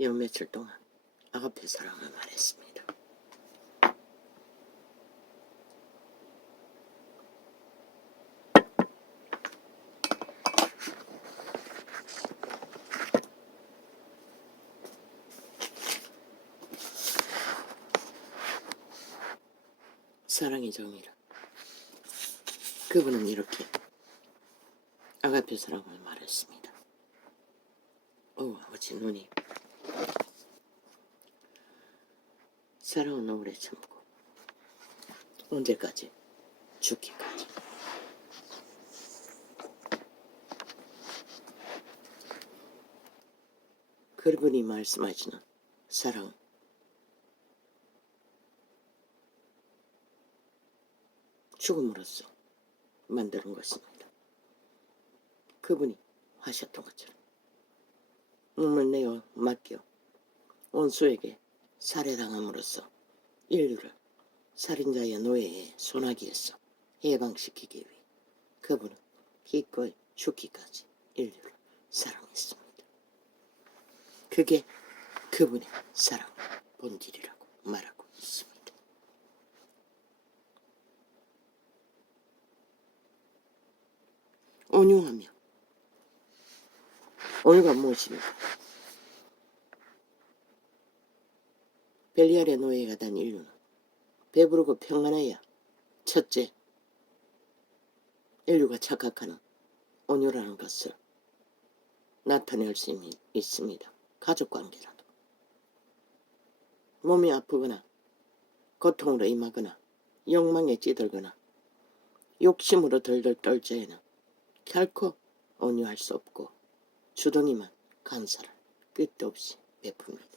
요 며칠 동안 아가페 사랑을 말했습니다. 사랑의 정의를 그분은 이렇게 아가페 사랑을 말했습니다. 아버지 눈이 사랑은 오래 참고 언제까지? 죽기까지. 그분이 말씀하시는 사랑은 죽음으로써 만드는 것입니다. 그분이 하셨던 것처럼 몸을 내어 맡겨 원수에게 살해당함으로써 인류를 살인자의 노예의 소나기에서 해방시키기 위해 그분은 기꺼이 죽기까지 인류를 사랑했습니다. 그게 그분의 사랑의 본질이라고 말하고 있습니다. 온유하며 온유가 무엇입니까? 벨리알의 노예가 된 인류는 배부르고 평안해야 첫째 인류가 착각하는 온유라는 것을 나타낼 수 있습니다. 가족관계라도 몸이 아프거나 고통으로 임하거나 욕망에 찌들거나 욕심으로 덜덜 떨 때에는 결코 온유할 수 없고 주둥이만 간사를 끝도 없이 베풉니다.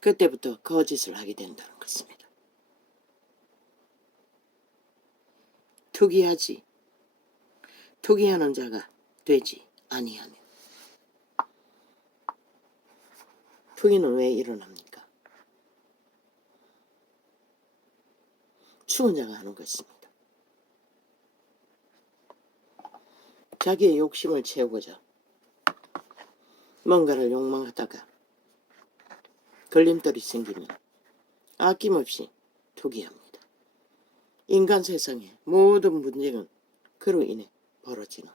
그때부터 거짓을 하게 된다는 것입니다. 투기하는 자가 되지 아니하며. 투기는 왜 일어납니까? 죽은 자가 하는 것입니다. 자기의 욕심을 채우고자 뭔가를 욕망하다가 걸림돌이 생기면 아낌없이 투기합니다. 인간 세상의 모든 문제는 그로 인해 벌어지는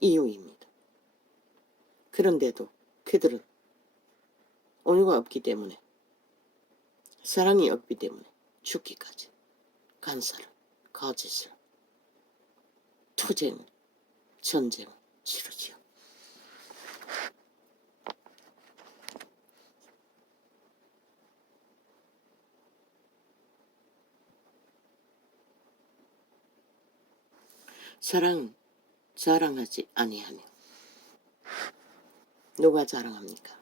이유입니다. 그런데도 그들은 온유가 없기 때문에, 사랑이 없기 때문에 죽기까지 간사를, 거짓을, 투쟁을, 전쟁을 치르지요. 사랑은 자랑하지 아니하며. 누가 자랑합니까?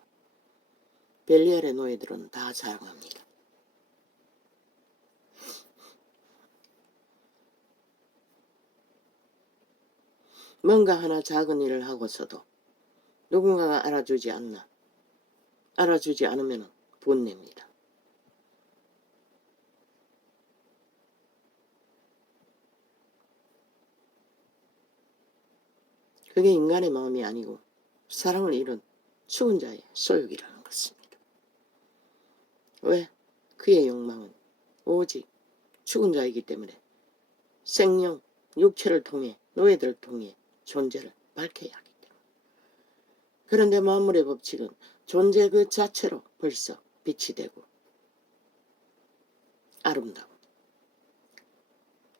벨리알의 노예들은 다 자랑합니다. 뭔가 하나 작은 일을 하고서도 누군가가 알아주지 않으면 분냅니다. 그게 인간의 마음이 아니고 사랑을 잃은 죽은 자의 소욕이라는 것입니다. 왜? 그의 욕망은 오직 죽은 자이기 때문에 생명, 육체를 통해, 노예들을 통해 존재를 밝혀야 하기 때문에. 그런데 만물의 법칙은 존재 그 자체로 벌써 빛이 되고 아름다운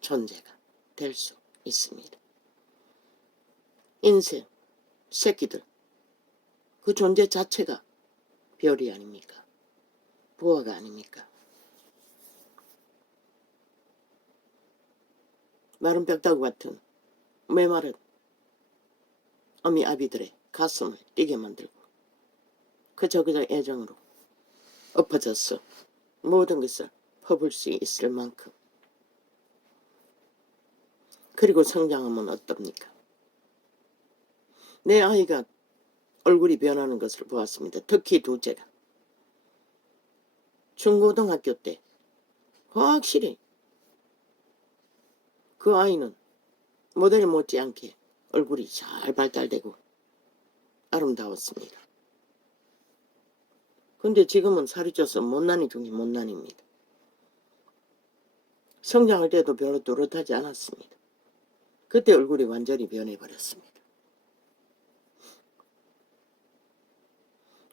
존재가 될 수 있습니다. 인생, 새끼들, 그 존재 자체가 별이 아닙니까? 부하가 아닙니까? 마른 뼈다구 같은 메마른 어미 아비들의 가슴을 뛰게 만들고 그저 애정으로 엎어져서 모든 것을 퍼볼 수 있을 만큼. 그리고 성장하면 어떻습니까? 내 아이가 얼굴이 변하는 것을 보았습니다. 특히 둘째가 중고등학교 때 확실히 그 아이는 모델 못지않게 얼굴이 잘 발달되고 아름다웠습니다. 근데 지금은 살이 쪄서 못난이 중에 못난입니다. 성장할 때도 별로 또렷하지 않았습니다. 그때 얼굴이 완전히 변해버렸습니다.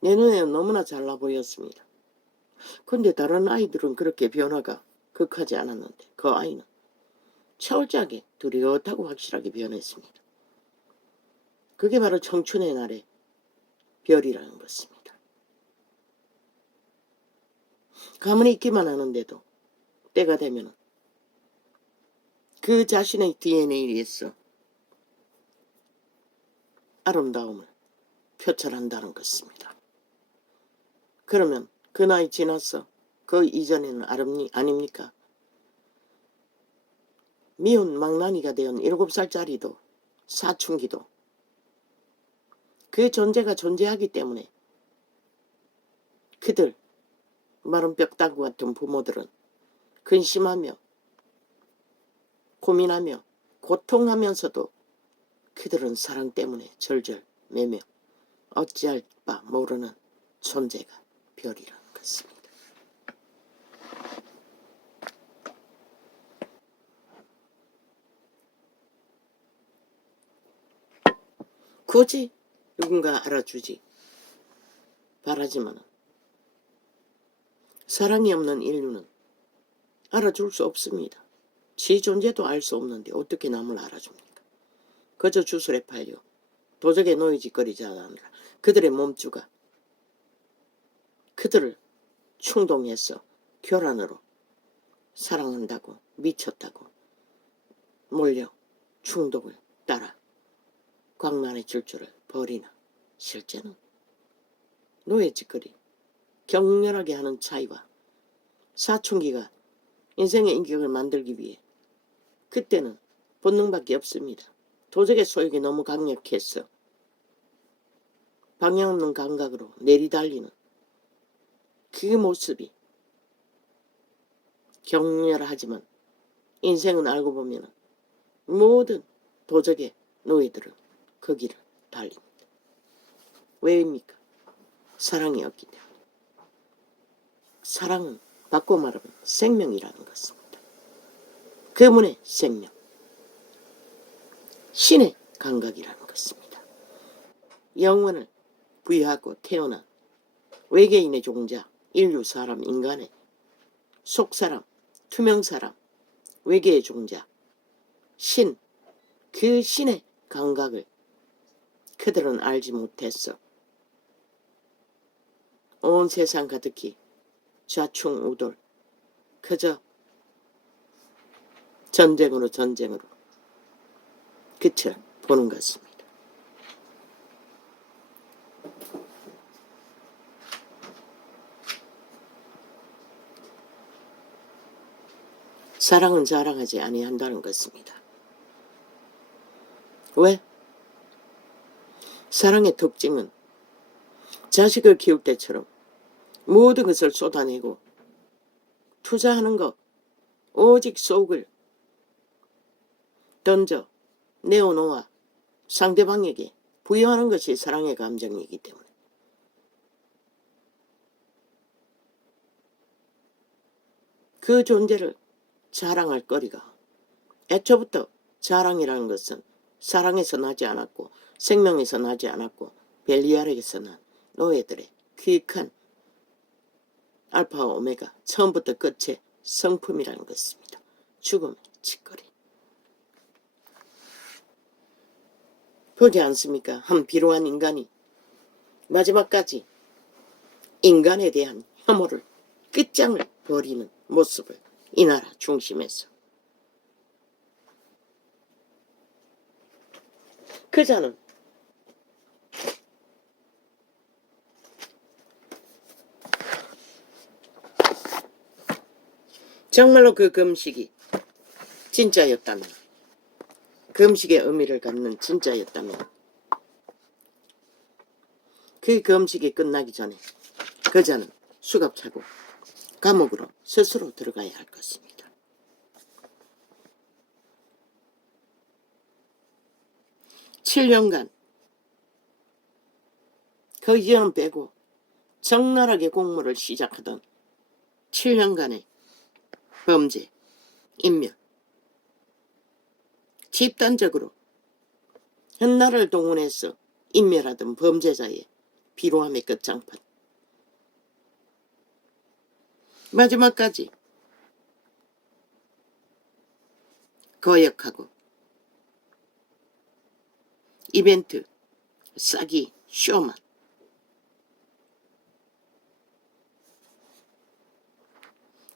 내 눈에는 너무나 잘나 보였습니다. 근데 다른 아이들은 그렇게 변화가 극하지 않았는데 그 아이는 철저하게 뚜렷하고 확실하게 변했습니다. 그게 바로 청춘의 날의 별이라는 것입니다. 가만히 있기만 하는데도 때가 되면 그 자신의 DNA에서 아름다움을 표출한다는 것입니다. 그러면 그 나이 지나서 그 이전에는 아닙니까? 미운 망나니가 된 7살짜리도 사춘기도 그 존재가 존재하기 때문에 그들 마른 뼈다구 같은 부모들은 근심하며 고민하며 고통하면서도 그들은 사랑 때문에 절절 매며 어찌할 바 모르는 존재가 별이라는 것입니다. 굳이 누군가 알아주지 바라지만 사랑이 없는 인류는 알아줄 수 없습니다. 지 존재도 알 수 없는데 어떻게 남을 알아줍니까? 그저 주술에 팔려 도적에 노이짓거리지 않으라 그들의 몸주가 그들을 충동해서 교란으로 사랑한다고 미쳤다고 몰려 중독을 따라 광란의 질주를 벌이나 실제는 노예짓거리 격렬하게 하는 차이와 사춘기가 인생의 인격을 만들기 위해 그때는 본능밖에 없습니다. 도적의 소욕이 너무 강력해서 방향 없는 감각으로 내리달리는 그 모습이 격렬하지만 인생은 알고 보면 모든 도적의 노예들은 그 길을 달립니다. 왜입니까? 사랑이 없기 때문에. 사랑은 바꿔 말하면 생명이라는 것입니다. 그분의 생명, 신의 감각이라는 것입니다. 영혼을 부여하고 태어난 외계인의 종자, 인류 사람, 인간의 속사람, 투명사람, 외계의 종자, 신, 그 신의 감각을 그들은 알지 못했어. 온 세상 가득히 좌충우돌 그저 전쟁으로 끝을 보는 것입니다. 사랑은 자랑하지 아니한다는 것입니다. 왜? 사랑의 특징은 자식을 키울 때처럼 모든 것을 쏟아내고 투자하는 것, 오직 속을 던져 내어놓아 상대방에게 부여하는 것이 사랑의 감정이기 때문에 그 존재를 자랑할 거리가 애초부터 자랑이라는 것은 사랑에서 나지 않았고 생명에서 나지 않았고 벨리알에게서 난 노예들의 귀익한 알파와 오메가 처음부터 끝의 성품이라는 것입니다. 죽음의 짓거리. 보지 않습니까? 한 비루한 인간이 마지막까지 인간에 대한 혐오를 끝장을 버리는 모습을 이 나라 중심에서 그자는 정말로 그 금식이 진짜였다면 금식의 의미를 갖는 진짜였다면 그 금식이 끝나기 전에 그자는 수갑차고 감옥으로 스스로 들어가야 할 것입니다. 7년간 그 이전은 빼고 적나라하게 공모를 시작하던 7년간의 범죄, 인멸, 집단적으로 한나라를 동원해서 인멸하던 범죄자의 비로함의 끝장판. 마지막까지 거역하고 이벤트, 싸기, 쇼만.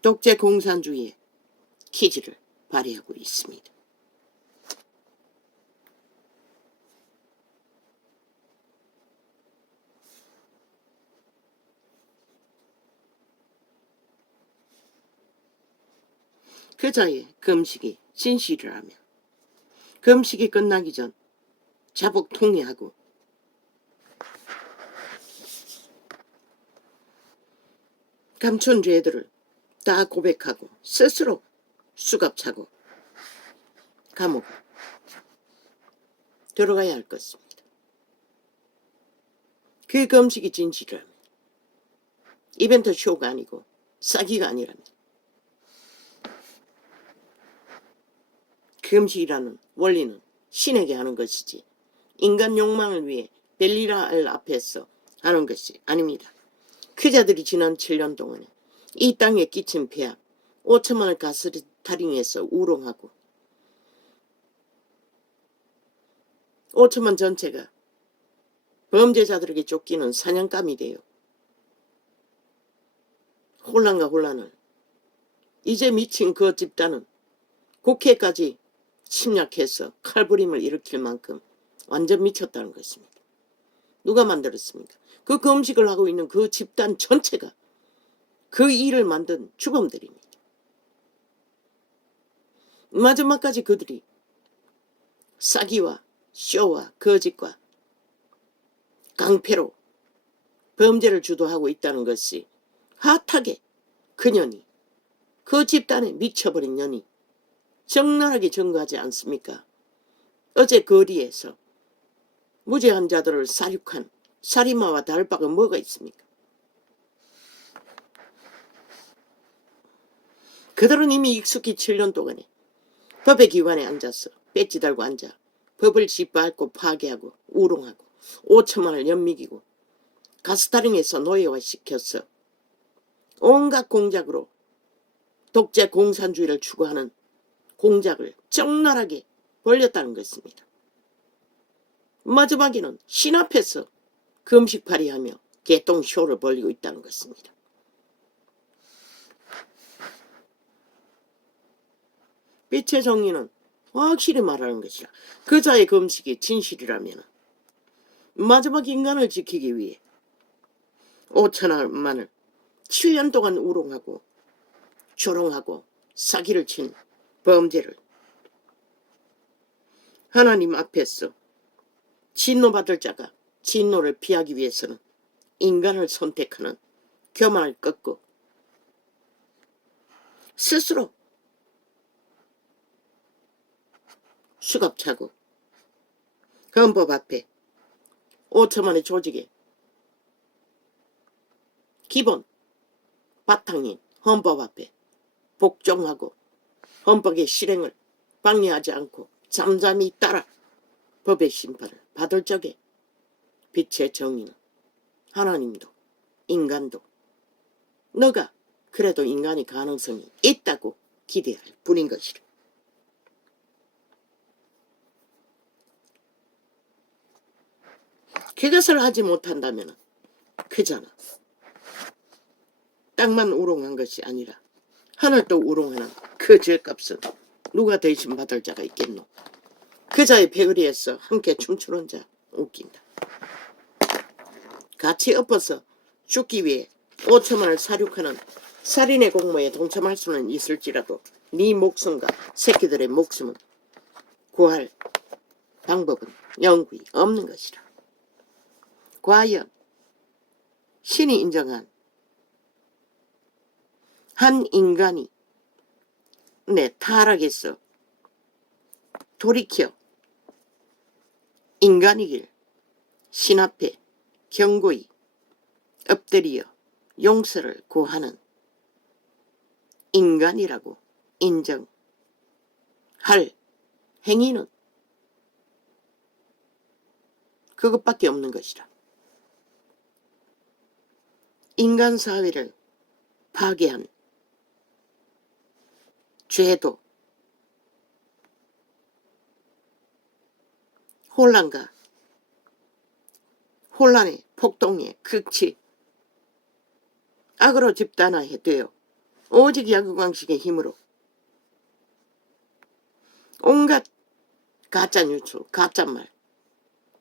독재 공산주의의 기질을 발휘하고 있습니다. 그자의 금식이 진실이라면 금식이 끝나기 전 자복 통회하고 감춘 죄들을 다 고백하고 스스로 수갑차고 감옥에 들어가야 할 것입니다. 그 금식이 진실이라면 이벤트 쇼가 아니고 싸기가 아니랍니다. 금식이라는 원리는 신에게 하는 것이지 인간 욕망을 위해 벨리라알 앞에서 하는 것이 아닙니다. 그자들이 지난 7년 동안에 이 땅에 끼친 폐악 5천만을 가스리타링해서 우롱하고 5천만 전체가 범죄자들에게 쫓기는 사냥감이 되어 혼란과 혼란을 이제 미친 그 집단은 국회까지 침략해서 칼부림을 일으킬 만큼 완전 미쳤다는 것입니다. 누가 만들었습니까? 그 금식을 하고 있는 그 집단 전체가 그 일을 만든 주범들입니다. 마지막까지 그들이 싸기와 쇼와 거짓과 강패로 범죄를 주도하고 있다는 것이 핫하게 그년이 그 집단에 미쳐버린 년이 적나라하게 증거하지 않습니까? 어제 거리에서 무죄한 자들을 사륙한 살인마와 다를 바가 뭐가 있습니까? 그들은 이미 익숙히 7년 동안에 법의 기관에 앉아서 배지 달고 앉아 법을 짓밟고 파괴하고 우롱하고 5천만을 연미기고 가스타링해서 노예화시켜서 온갖 공작으로 독재 공산주의를 추구하는 공작을 적나라하게 벌렸다는 것입니다. 마지막에는 신 앞에서 금식 발휘하며 개똥쇼를 벌리고 있다는 것입니다. 빛의 정리는 확실히 말하는 것이라. 그자의 금식이 진실이라면 마지막 인간을 지키기 위해 5천만을 7년 동안 우롱하고 조롱하고 사기를 친 범죄를 하나님 앞에서 진노받을 자가 진노를 피하기 위해서는 인간을 선택하는 교만을 꺾고 스스로 수갑차고 헌법 앞에 5천만의 조직에 기본 바탕인 헌법 앞에 복종하고 헌법의 실행을 방해하지 않고 잠잠히 따라 법의 심판을 받을 적에 빛의 정의는 하나님도 인간도 너가 그래도 인간의 가능성이 있다고 기대할 뿐인 것이라. 그것을 하지 못한다면 그잖아. 땅만 우롱한 것이 아니라 하늘도 우롱하는 그 죄값은 누가 대신 받을 자가 있겠노? 그자의 패거리에서 함께 춤추는 자 웃긴다. 같이 엎어서 죽기 위해 5천만을 사륙하는 살인의 공모에 동참할 수는 있을지라도 네 목숨과 새끼들의 목숨은 구할 방법은 영구히 없는 것이라. 과연 신이 인정한 한 인간이 내 타락에서 돌이켜 인간이길 신 앞에 경고히 엎드려 용서를 구하는 인간이라고 인정할 행위는 그것밖에 없는 것이라. 인간 사회를 파괴한 죄도 혼란의 폭동의 극치 악으로 집단화되어 오직 야구광식의 힘으로 온갖 가짜뉴스, 가짜말,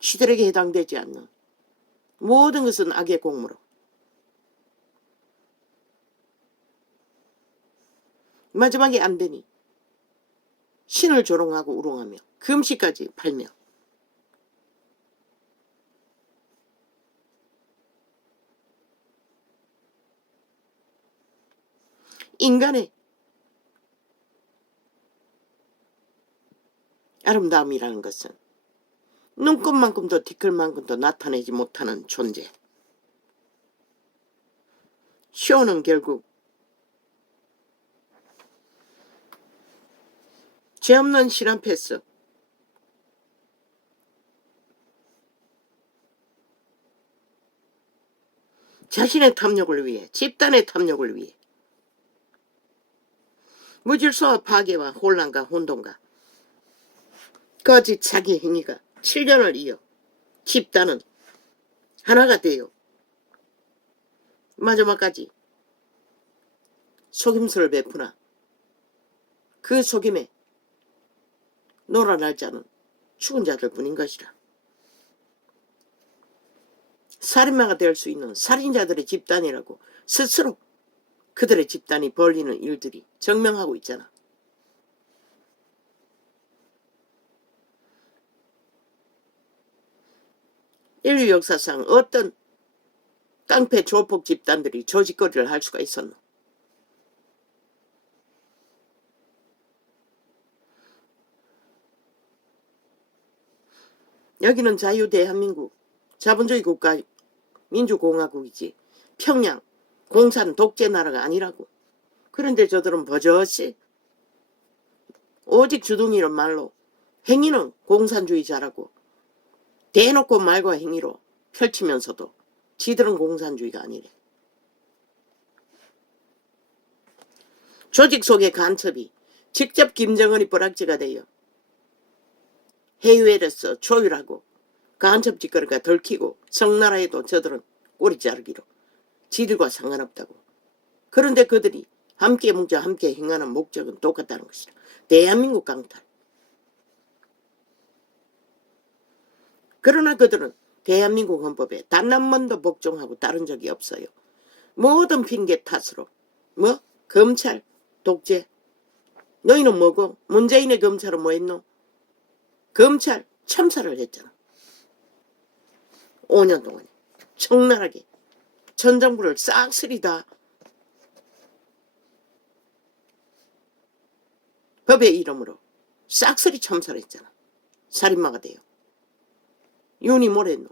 시들에게 해당되지 않는 모든 것은 악의 공무로 마지막에 안 되니 신을 조롱하고 우롱하며 금시까지 팔며 인간의 아름다움이라는 것은 눈꽃만큼도 티끌만큼도 나타내지 못하는 존재. 쇼는 결국 죄 없는 신 앞에서 자신의 탐욕을 위해, 집단의 탐욕을 위해 무질서와 파괴와 혼란과 혼돈과 거짓 자기 행위가 7년을 이어 집단은 하나가 되어 마지막까지 속임수를 베푸나 그 속임에 놀아날 자는 죽은 자들 뿐인 것이라. 살인마가 될 수 있는 살인자들의 집단이라고 스스로 그들의 집단이 벌리는 일들이 증명하고 있잖아. 인류 역사상 어떤 깡패 조폭 집단들이 조직거리를 할 수가 있었노? 여기는 자유대한민국 자본주의 국가 민주공화국이지 평양 공산 독재 나라가 아니라고. 그런데 저들은 버젓이 오직 주둥이는 말로 행위는 공산주의자라고 대놓고 말과 행위로 펼치면서도 지들은 공산주의가 아니래. 조직 속의 간첩이 직접 김정은이 뿌락지가 되어 해외에서 조율하고 간첩 짓거리가 덜키고 성나라에도 저들은 꼬리 자르기로 지들과 상관없다고. 그런데 그들이 함께 뭉쳐 함께 행하는 목적은 똑같다는 것이라. 대한민국 강탈. 그러나 그들은 대한민국 헌법에 단 한 번도 복종하고 따른 적이 없어요. 모든 핑계 탓으로 검찰 독재. 너희는 뭐고? 문재인의 검찰은 뭐 했노? 검찰 참사를 했잖아. 5년 동안에 청나라하게 전 정부를 싹쓸이 다 법의 이름으로 싹쓸이 참사를 했잖아. 살인마가 돼요. 윤이 뭘 했노?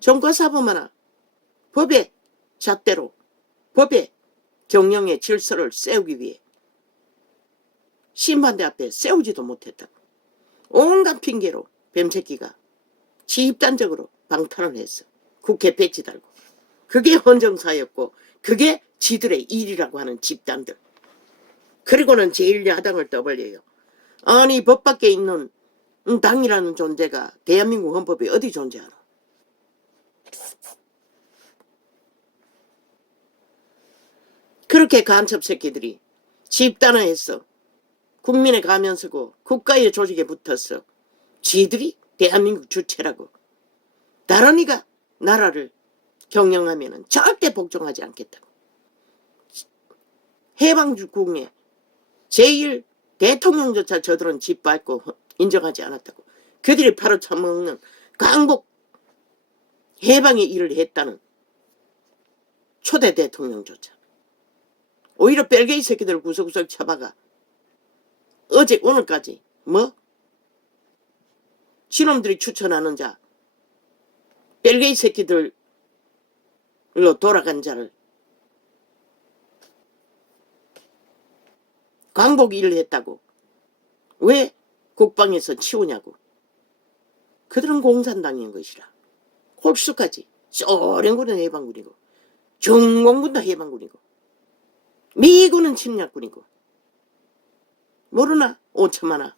정과사범 하나 법의 잣대로 법의 경영의 질서를 세우기 위해 심판대 앞에 세우지도 못했다고. 온갖 핑계로 뱀새끼가 집단적으로 방탄을 했어. 국회 배지 달고. 그게 헌정사였고 그게 지들의 일이라고 하는 집단들. 그리고는 제1야당을 떠벌려요. 아니 법 밖에 있는 당이라는 존재가 대한민국 헌법에 어디 존재하나. 그렇게 간첩 새끼들이 집단화해서 국민의 가면서고 국가의 조직에 붙었어. 지들이 대한민국 주체라고. 다른 이가 나라를 경영하면 절대 복종하지 않겠다고. 해방국의 제1 대통령조차 저들은 짓밟고 인정하지 않았다고. 그들이 바로 처먹는 광복 해방의 일을 했다는 초대 대통령조차. 오히려 벨게이 새끼들 구석구석 쳐박아 어제 오늘까지 지놈들이 추천하는 자, 벨게이 새끼들로 돌아간 자를 광복 일을 했다고 왜 국방에서 치우냐고. 그들은 공산당인 것이라. 홀수까지 소련군은 해방군이고 중공군도 해방군이고 미군은 침략군이고 모르나? 5천만아.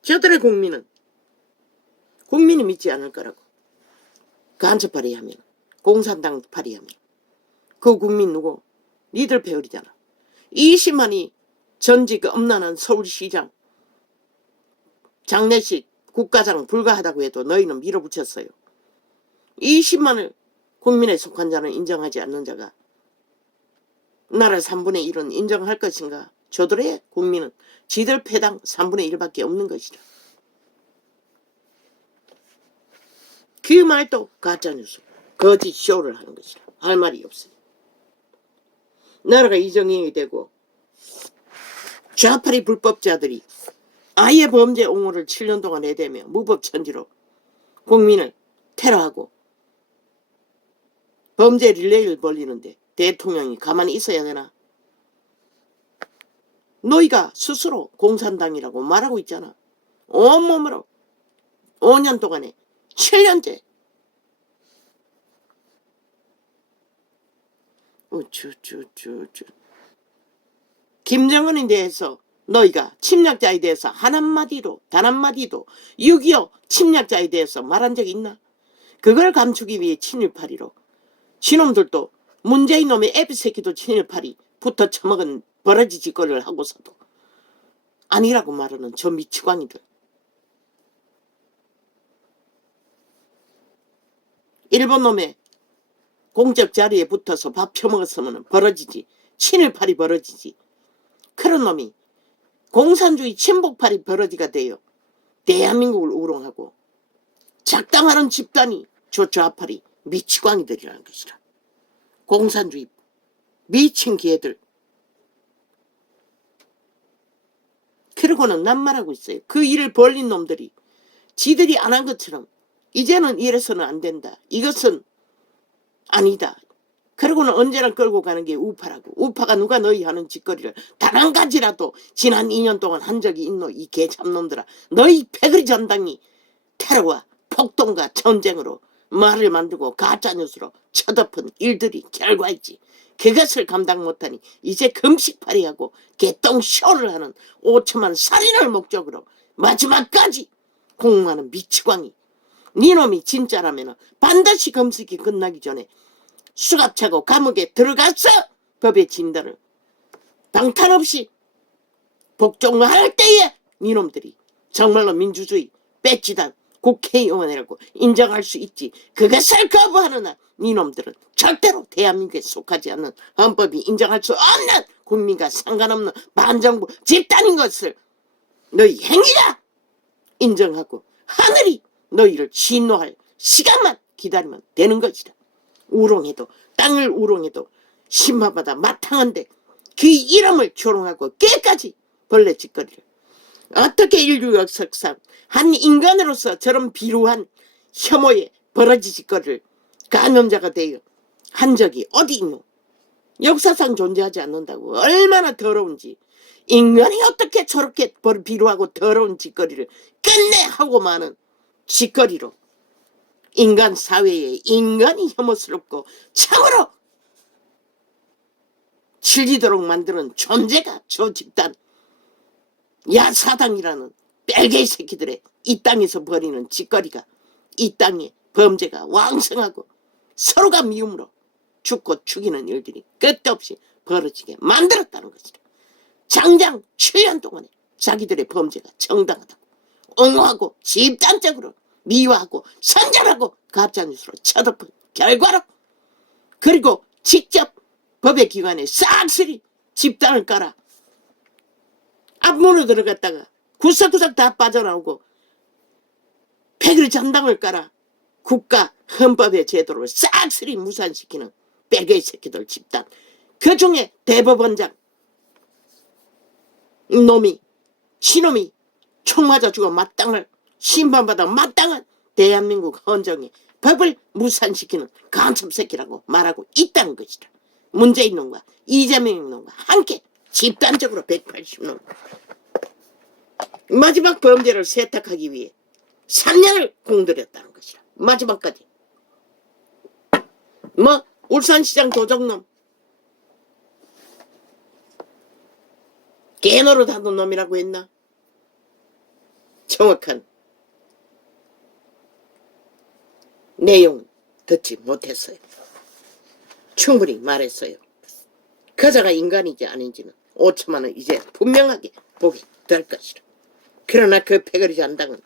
저들의 국민이 믿지 않을 거라고. 간첩파리 하면, 공산당 파리 하면. 그 국민 누구? 니들 배열이잖아. 20만이 전직 엄난한 서울시장 장례식 국가장 불가하다고 해도 너희는 밀어붙였어요. 20만을 국민에 속한 자는 인정하지 않는 자가 나라 3분의 1은 인정할 것인가? 저들의 국민은 지들 패당 3분의 1밖에 없는 것이라. 그 말도 가짜뉴스, 거짓 쇼를 하는 것이라. 할 말이 없어요. 나라가 이정행이 되고 좌파리 불법자들이 아예 범죄 옹호를 7년 동안 해대며 무법천지로 국민을 테러하고 범죄 릴레이를 벌리는데 대통령이 가만히 있어야 되나? 너희가 스스로 공산당이라고 말하고 있잖아. 온몸으로 5년 동안에 7년째. 김정은에 대해서 너희가 침략자에 대해서 단 한마디도 6.25 침략자에 대해서 말한 적이 있나? 그걸 감추기 위해 친일파리로 지놈들도 문재인 놈의 애비새끼도 친일파리 붙어 처먹은 버러지 짓거리를 하고서도 아니라고 말하는 저 미치광이들. 일본 놈의 공적 자리에 붙어서 밥 처먹었으면 벌어지지. 친일파리 벌어지지. 그런 놈이 공산주의 친북파리 벌어지가 돼요. 대한민국을 우롱하고 작당하는 집단이 저 좌파리 미치광이들이라는 것이라. 공산주의 미친 개들. 그러고는 낱말하고 있어요. 그 일을 벌린 놈들이 지들이 안 한 것처럼 이제는 이래서는 안 된다. 이것은 아니다. 그러고는 언제나 끌고 가는 게 우파라고. 우파가 누가 너희 하는 짓거리를 단 한 가지라도 지난 2년 동안 한 적이 있노? 이 개참놈들아. 너희 패거리 전당이 테러와 폭동과 전쟁으로 말을 만들고 가짜뉴스로 쳐덮은 일들이 결과이지. 그것을 감당 못하니 이제 금식팔이하고 개똥쇼를 하는 5천만 살인을 목적으로 마지막까지 공모하는 미치광이. 니놈이 진짜라면 반드시 금식이 끝나기 전에 수갑차고 감옥에 들어갔어. 법의 진단을 방탄 없이 복종할 때에 니놈들이 정말로 민주주의 배지단 국회의원이라고 인정할 수 있지. 그것을 거부하는 한 니놈들은 절대로 대한민국에 속하지 않는 헌법이 인정할 수 없는 국민과 상관없는 반정부 집단인 것을 너희 행위다 인정하고 하늘이 너희를 진노할 시간만 기다리면 되는 것이다. 우롱해도 땅을 우롱해도 심판받아 마땅한데 그 이름을 조롱하고 깨까지 벌레 짓거리를 어떻게 인류 역사상 한 인간으로서 저런 비루한 혐오에 버러지 짓거리를 감염자가 되어 한 적이 어디 있노? 역사상 존재하지 않는다고. 얼마나 더러운지. 인간이 어떻게 저렇게 비루하고 더러운 짓거리를 끝내 하고 마는 짓거리로 인간 사회에 인간이 혐오스럽고 참으로 질리도록 만드는 존재가 저 집단 야사당이라는 뺄개이 새끼들의 이 땅에서 벌이는 짓거리가 이 땅에 범죄가 왕성하고 서로가 미움으로 죽고 죽이는 일들이 끝도 없이 벌어지게 만들었다는 것이다. 장장 7년 동안에 자기들의 범죄가 정당하다고 옹호하고 집단적으로 미화하고 선전하고 가짜뉴스로 쳐덮은 결과로 그리고 직접 법의 기관에 싹쓸이 집단을 깔아 앞문으로 들어갔다가 구석구석 다 빠져나오고 패거리 전당을 깔아 국가 헌법의 제도를 싹쓸이 무산시키는 빼개이 새끼들 집단 그 중에 대법원장 놈이 시놈이 총 맞아 죽어 마땅을 심판받아 마땅한 대한민국 헌정에 법을 무산시키는 간첩 새끼라고 말하고 있다는 것이다. 문재인 놈과 이재명 놈과 함께 집단적으로 180놈 마지막 범죄를 세탁하기 위해 3년을 공들였다는 것이다. 마지막까지. 뭐 울산시장 도적놈 개노릇 하던 놈이라고 했나? 정확한 내용 듣지 못했어요. 충분히 말했어요. 그자가 인간인지 아닌지는 5천만은 이제 분명하게 보게 될 것이라. 그러나 그 패거리 잔당은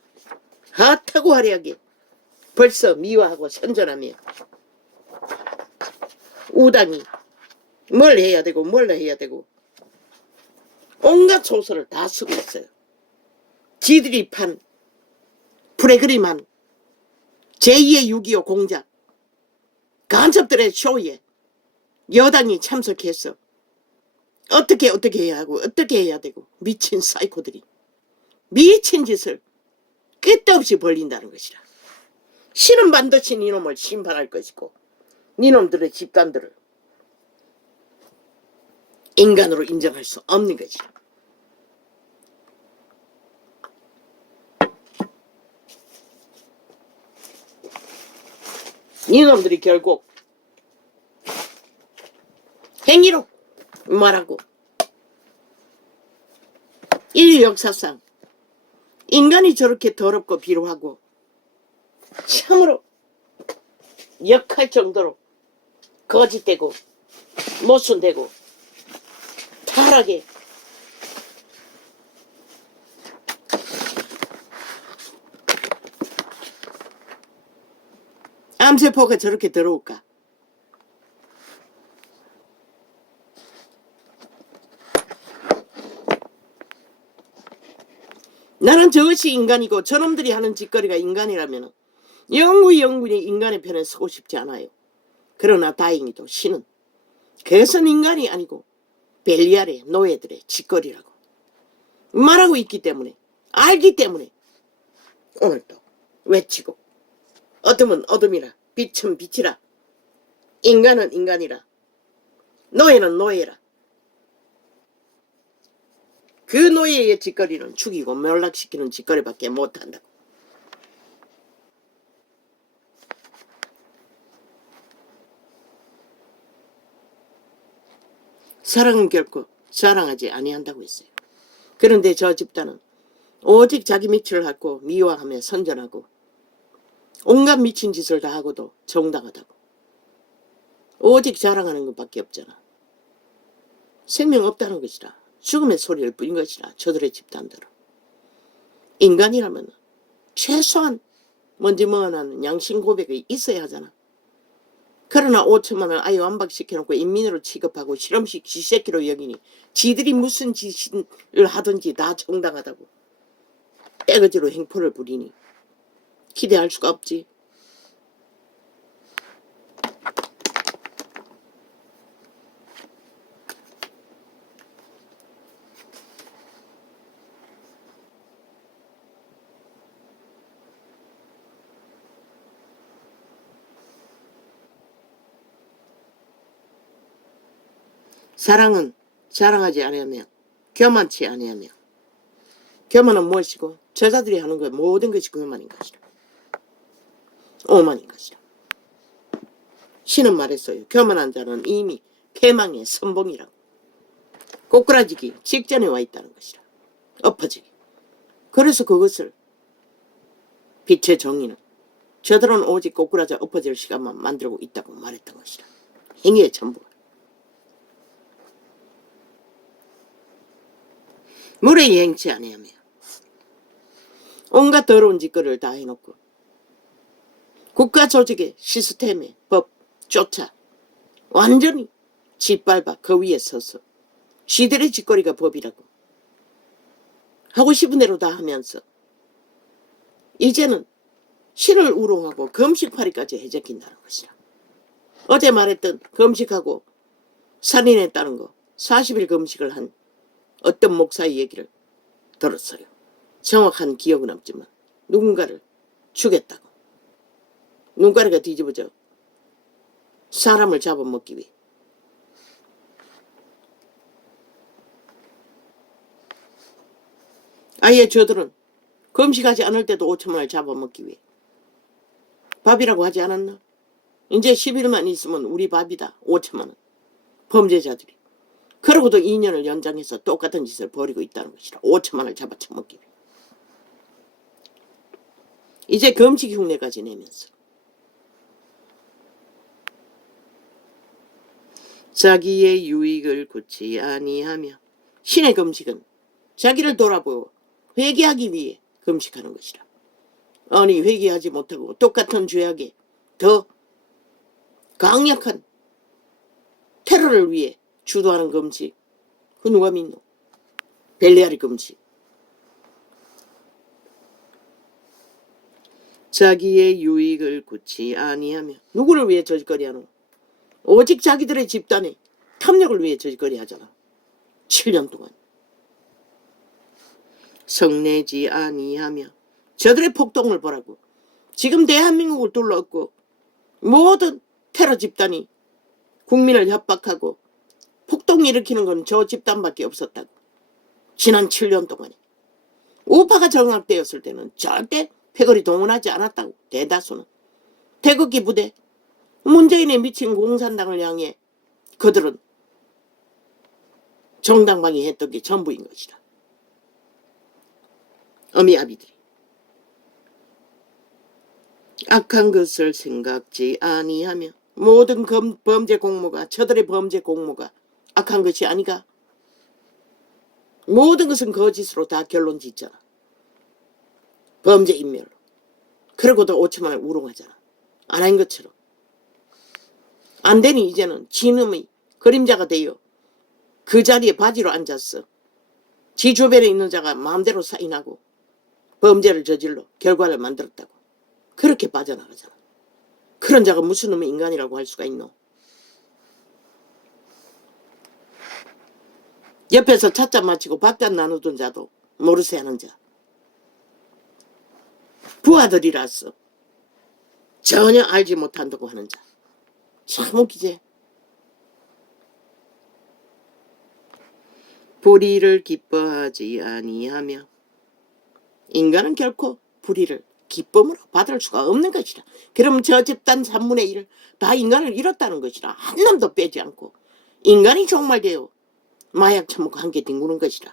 핫하고 화려하게 벌써 미화하고 선전하며 우당이 뭘 해야 되고 뭘 해야 되고 온갖 소설을 다 쓰고 있어요. 지들이 판 프레그림한 제2의 6.25 공작 간첩들의 쇼에 여당이 참석해서 어떻게 해야 하고 어떻게 해야 되고 미친 사이코들이 미친 짓을 끝도 없이 벌린다는 것이라. 신은 반드시 니놈을 심판할 것이고 니놈들의 집단들을 인간으로 인정할 수 없는 것이라. 니놈들이 결국 행위로 말하고 인류 역사상 인간이 저렇게 더럽고 비루하고 참으로 역할 정도로 거짓되고 모순되고 타락해 암세포가 저렇게 더러울까? 나는 저것이 인간이고 저놈들이 하는 짓거리가 인간이라면 영원히 인간의 편에 서고 싶지 않아요. 그러나 다행히도 신은 그것은 인간이 아니고 벨리알의 노예들의 짓거리라고 말하고 있기 때문에 알기 때문에 오늘도 외치고 어둠은 어둠이라 빛은 빛이라 인간은 인간이라 노예는 노예라. 그 노예의 짓거리는 죽이고 몰락시키는 짓거리밖에 못한다고. 사랑은 결코 사랑하지 아니한다고 했어요. 그런데 저 집단은 오직 자기 밑을 핥고 미화하며 선전하고 온갖 미친 짓을 다 하고도 정당하다고. 오직 자랑하는 것밖에 없잖아. 생명 없다는 것이라. 죽음의 소리를 뿌린 것이라. 저들의 집단들은. 인간이라면 최소한 뭔지 뭐하는 양심 고백이 있어야 하잖아. 그러나 5천만을 아예 완박시켜놓고 인민으로 취급하고 실험식 쥐새끼로 여기니 지들이 무슨 짓을 하든지 다 정당하다고 떼거지로 행포를 부리니 기대할 수가 없지. 사랑은 자랑하지 아니하며 교만치 아니하며 교만은 무엇이고 저자들이 하는 것 모든 것이 교만인 것이라. 오만인 것이라. 신은 말했어요. 교만한 자는 이미 패망의 선봉이라고. 꼬꾸라지기 직전에 와 있다는 것이라. 엎어지기. 그래서 그것을 빛의 정의는 저들은 오직 꼬꾸라져 엎어질 시간만 만들고 있다고 말했던 것이라. 행위의 전부가. 물에 행치 아니하며 온갖 더러운 짓거리를 다 해놓고 국가 조직의 시스템의 법조차 완전히 짓밟아 그 위에 서서 시들의 짓거리가 법이라고 하고 싶은 대로 다 하면서 이제는 신을 우롱하고 금식파리까지 해제낀다는 것이라. 어제 말했던 금식하고 살인했다는 거 40일 금식을 한 어떤 목사의 얘기를 들었어요. 정확한 기억은 없지만 누군가를 죽였다고. 눈가리가 뒤집어져 사람을 잡아먹기 위해. 아예 저들은 금식하지 않을 때도 5천만을 잡아먹기 위해. 밥이라고 하지 않았나? 이제 10일만 있으면 우리 밥이다. 5천만원. 범죄자들이. 그러고도 2년을 연장해서 똑같은 짓을 벌이고 있다는 것이라. 5천만을 잡아쳐먹기 위해. 이제 금식 흉내까지 내면서 자기의 유익을 굳이 아니하며. 신의 금식은 자기를 돌아보고 회개하기 위해 금식하는 것이라. 아니 회개하지 못하고 똑같은 죄악에 더 강력한 테러를 위해 주도하는 금식, 그 누가 믿노? 벨리알의 금식. 자기의 유익을 굳이 아니하며. 누구를 위해 저짓거리 하노? 오직 자기들의 집단의 탐욕을 위해 저짓거리 하잖아. 7년 동안. 성내지 아니하며. 저들의 폭동을 보라고. 지금 대한민국을 둘러엎고 모든 테러 집단이 국민을 협박하고 폭동 일으키는 건 저 집단밖에 없었다고. 지난 7년 동안에. 우파가 정확되었을 때는 절대 패거리 동원하지 않았다고. 대다수는. 태극기 부대, 문재인의 미친 공산당을 향해 그들은 정당방위 했던 게 전부인 것이다. 어미아비들이. 악한 것을 생각지 아니하며. 모든 범죄 공모가, 저들의 범죄 공모가 악한 것이 아니가. 모든 것은 거짓으로 다 결론 짓잖아. 범죄 인멸로. 그러고도 5천만을 우롱하잖아. 안 한 것처럼. 안 되니 이제는 진음의 그림자가 되어 그 자리에 바지로 앉았어. 지 주변에 있는 자가 마음대로 사인하고 범죄를 저질러 결과를 만들었다고. 그렇게 빠져나가잖아. 그런 자가 무슨 놈의 인간이라고 할 수가 있노? 옆에서 찻잔 마치고 밥잔 나누던 자도 모르쇠 하는 자. 부하들이라서 전혀 알지 못한다고 하는 자. 참 웃기지? 불의를 기뻐하지 아니하며. 인간은 결코 불의를 기쁨으로 받을 수가 없는 것이라. 그럼 저 집단 3분의 1을 다 인간을 잃었다는 것이라. 한 놈도 빼지 않고 인간이 종말되어 마약 처먹고 함께 뒹구는 것이라.